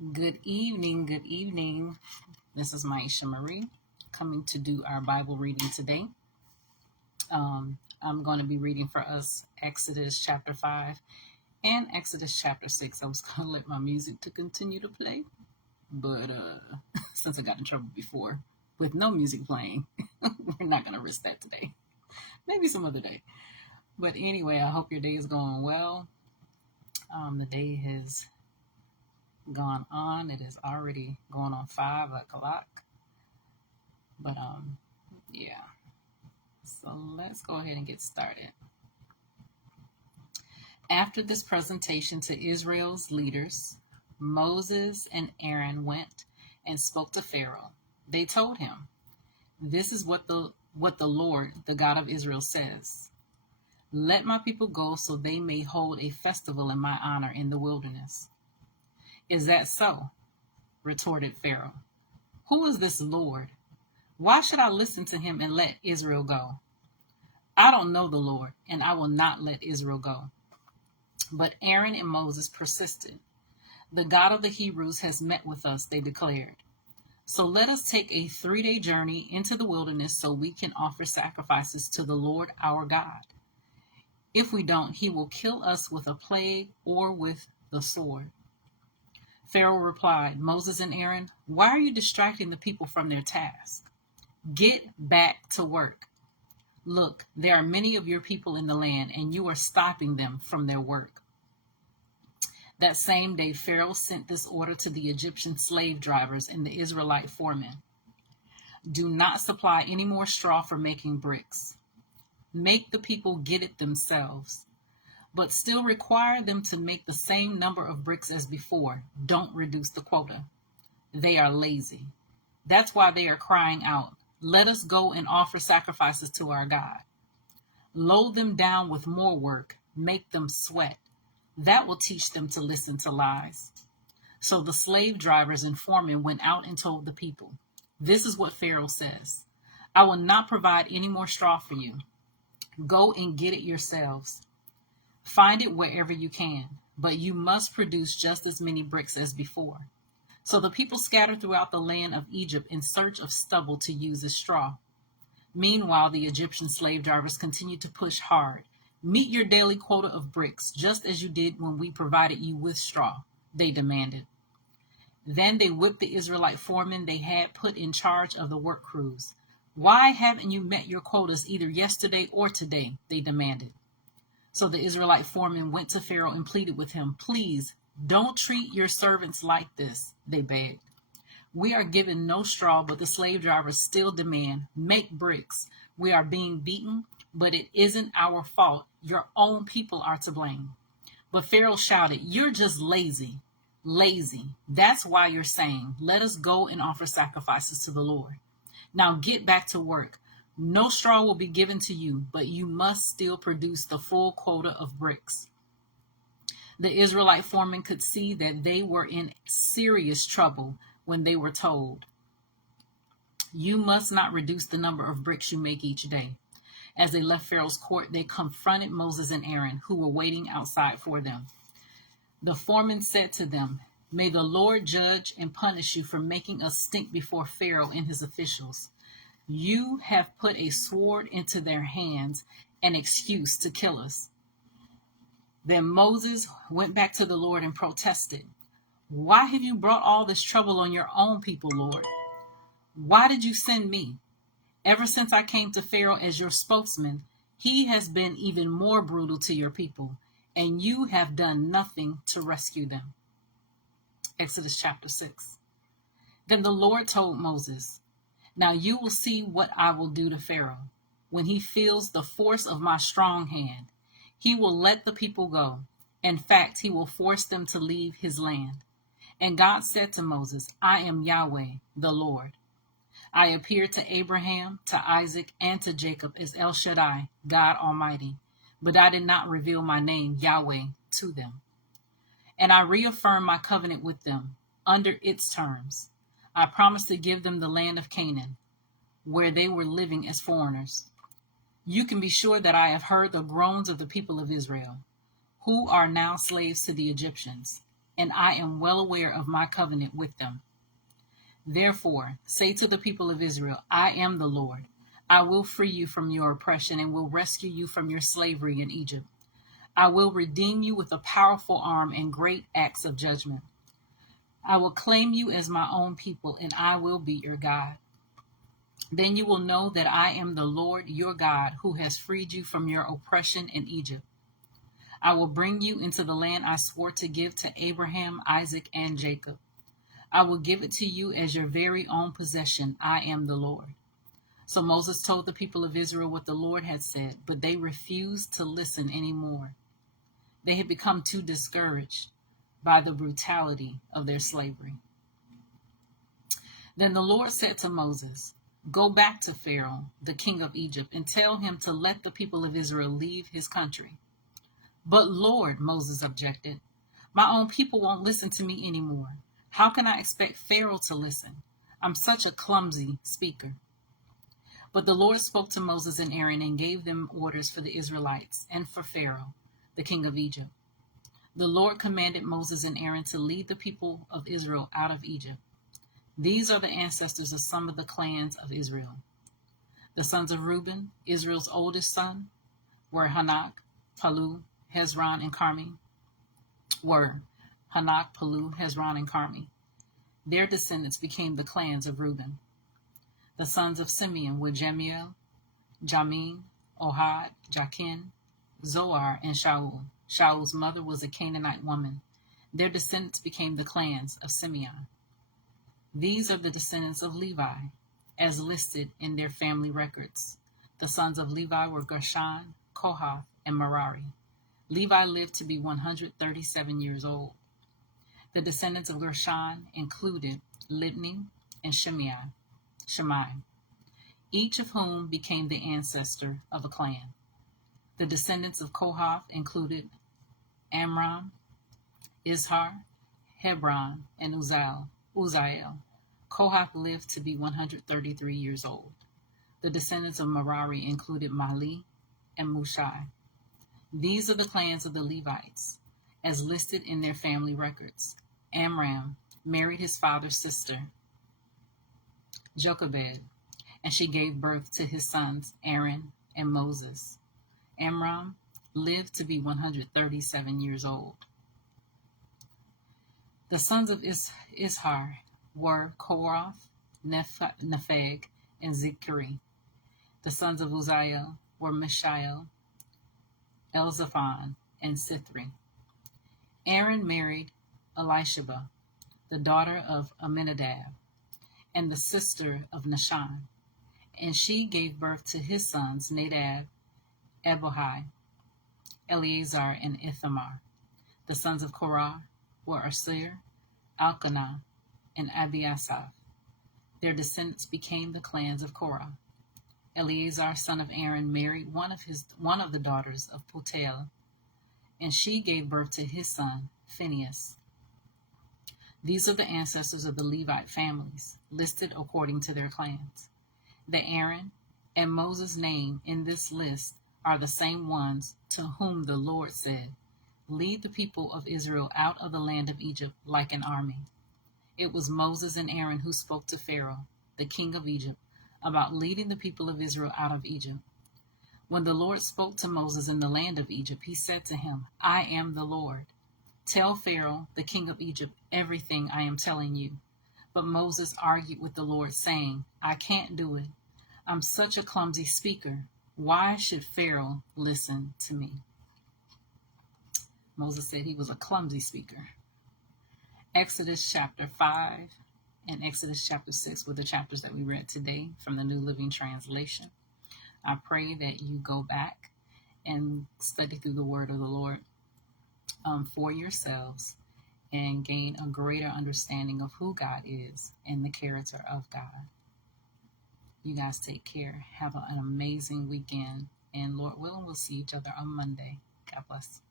Good evening. Good evening. This is Myesha Marie coming to do our Bible reading today. I'm going to be reading for us Exodus chapter 5 and Exodus chapter 6. I was going to let my music to continue to play, but since I got in trouble before with no music playing, we're not going to risk that today. Maybe some other day. But anyway, I hope your day is going well. The day has gone on. It is already going on 5 o'clock. But yeah. So let's go ahead and get started. After this presentation to Israel's leaders, Moses and Aaron went and spoke to Pharaoh. They told him, "This is what the Lord, the God of Israel, says. Let my people go so they may hold a festival in my honor in the wilderness." "Is that so?" retorted Pharaoh. "Who is this Lord? Why should I listen to him and let Israel go? I don't know the Lord, and I will not let Israel go." But Aaron and Moses persisted. "The God of the Hebrews has met with us," they declared. "So let us take a 3-day journey into the wilderness so we can offer sacrifices to the Lord our God. If we don't, he will kill us with a plague or with the sword." Pharaoh replied, "Moses and Aaron, why are you distracting the people from their task? Get back to work. Look, there are many of your people in the land, and you are stopping them from their work." That same day, Pharaoh sent this order to the Egyptian slave drivers and the Israelite foremen: "Do not supply any more straw for making bricks. Make the people get it themselves, but still require them to make the same number of bricks as before. Don't reduce the quota. They are lazy. That's why they are crying out, 'Let us go and offer sacrifices to our God.' Load them down with more work. Make them sweat. That will teach them to listen to lies." So the slave drivers and foremen went out and told the people, "This is what Pharaoh says. I will not provide any more straw for you. Go and get it yourselves. Find it wherever you can, but you must produce just as many bricks as before." So the people scattered throughout the land of Egypt in search of stubble to use as straw. Meanwhile, the Egyptian slave drivers continued to push hard. "Meet your daily quota of bricks, just as you did when we provided you with straw," they demanded. Then they whipped the Israelite foremen they had put in charge of the work crews. "Why haven't you met your quotas either yesterday or today?" they demanded. So the Israelite foreman went to Pharaoh and pleaded with him. "Please, don't treat your servants like this," they begged. "We are given no straw, but the slave drivers still demand, 'Make bricks.' We are being beaten, but it isn't our fault. Your own people are to blame." But Pharaoh shouted, "You're just lazy. Lazy. That's why you're saying, 'Let us go and offer sacrifices to the Lord.' Now get back to work. No straw will be given to you, but you must still produce the full quota of bricks." The Israelite foremen could see that they were in serious trouble when they were told, "You must not reduce the number of bricks you make each day." As they left Pharaoh's court, they confronted Moses and Aaron, who were waiting outside for them. The foreman said to them, "May the Lord judge and punish you for making us stink before Pharaoh and his officials. You have put a sword into their hands, an excuse to kill us." Then Moses went back to the Lord and protested, "Why have you brought all this trouble on your own people, Lord? Why did you send me? Ever since I came to Pharaoh as your spokesman, he has been even more brutal to your people, and you have done nothing to rescue them." Exodus chapter 6. Then the Lord told Moses, "Now you will see what I will do to Pharaoh. When he feels the force of my strong hand, he will let the people go. In fact, he will force them to leave his land." And God said to Moses, "I am Yahweh, the Lord. I appeared to Abraham, to Isaac, and to Jacob as El Shaddai, God Almighty, but I did not reveal my name, Yahweh, to them. And I reaffirmed my covenant with them under its terms. I promised to give them the land of Canaan, where they were living as foreigners. You can be sure that I have heard the groans of the people of Israel, who are now slaves to the Egyptians, and I am well aware of my covenant with them. Therefore, say to the people of Israel, I am the Lord. I will free you from your oppression and will rescue you from your slavery in Egypt. I will redeem you with a powerful arm and great acts of judgment. I will claim you as my own people, and I will be your God. Then you will know that I am the Lord your God, who has freed you from your oppression in Egypt. I will bring you into the land I swore to give to Abraham, Isaac, and Jacob. I will give it to you as your very own possession. I am the Lord. So Moses told the people of Israel what the Lord had said, but they refused to listen anymore. They had become too discouraged by the brutality of their slavery. Then the Lord said to Moses, Go back to Pharaoh, the king of Egypt, and tell him to let the people of Israel leave his country. But Lord, Moses objected, my own people won't listen to me anymore. How can I expect Pharaoh to listen? I'm such a clumsy speaker. But the Lord spoke to Moses and Aaron and gave them orders for the Israelites and for Pharaoh, the king of Egypt. The Lord commanded Moses and Aaron to lead the people of Israel out of Egypt. These are the ancestors of some of the clans of Israel. The sons of Reuben, Israel's oldest son, were Hanak, Palu, Hezron, and Carmi. Their descendants became the clans of Reuben. The sons of Simeon were Jemiel, Jamin, Ohad, Jachin, Zoar, and Shaul. Shaul's mother was a Canaanite woman. Their descendants became the clans of Simeon. These are the descendants of Levi, as listed in their family records. The sons of Levi were Gershon, Kohath, and Merari. Levi lived to be 137 years old. The descendants of Gershon included Libni and Shimei, each of whom became the ancestor of a clan. The descendants of Kohath included Amram, Izhar, Hebron, and Uzziel. Kohath lived to be 133 years old. The descendants of Merari included Mahli and Mushai. These are the clans of the Levites, as listed in their family records. Amram married his father's sister, Jochebed, and she gave birth to his sons Aaron and Moses. Amram lived to be 137 years old. The sons of Izhar were Korath, Nepheg, and Zikri. The sons of Uzziel were Mishael, Elzaphan, and Sithri. Aaron married Elisheba, the daughter of Amminadab, and the sister of Nahshon, and she gave birth to his sons Nadab, Abihu, Eleazar, and Ithamar. The sons of Korah were Asir, Elkanah, and Abiasaph. Their descendants became the clans of Korah. Eleazar, son of Aaron, married one of the daughters of Putiel, and she gave birth to his son Phinehas. These are the ancestors of the Levite families, listed according to their clans. The Aaron and Moses' name in this list are the same ones to whom the Lord said, Lead the people of Israel out of the land of Egypt like an army. It was Moses and Aaron who spoke to Pharaoh, the king of Egypt, about leading the people of Israel out of Egypt. When the Lord spoke to Moses in the land of Egypt, he said to him, I am the Lord. Tell Pharaoh, the king of Egypt, everything I am telling you. But Moses argued with the Lord, saying, I can't do it. I'm such a clumsy speaker. Why should Pharaoh listen to me? Moses said he was a clumsy speaker. Exodus chapter 5 and Exodus chapter 6 were the chapters that we read today from the New Living Translation. I pray that you go back and study through the word of the Lord for yourselves and gain a greater understanding of who God is and the character of God. You guys take care. Have an amazing weekend. And Lord willing, we'll see each other on Monday. God bless.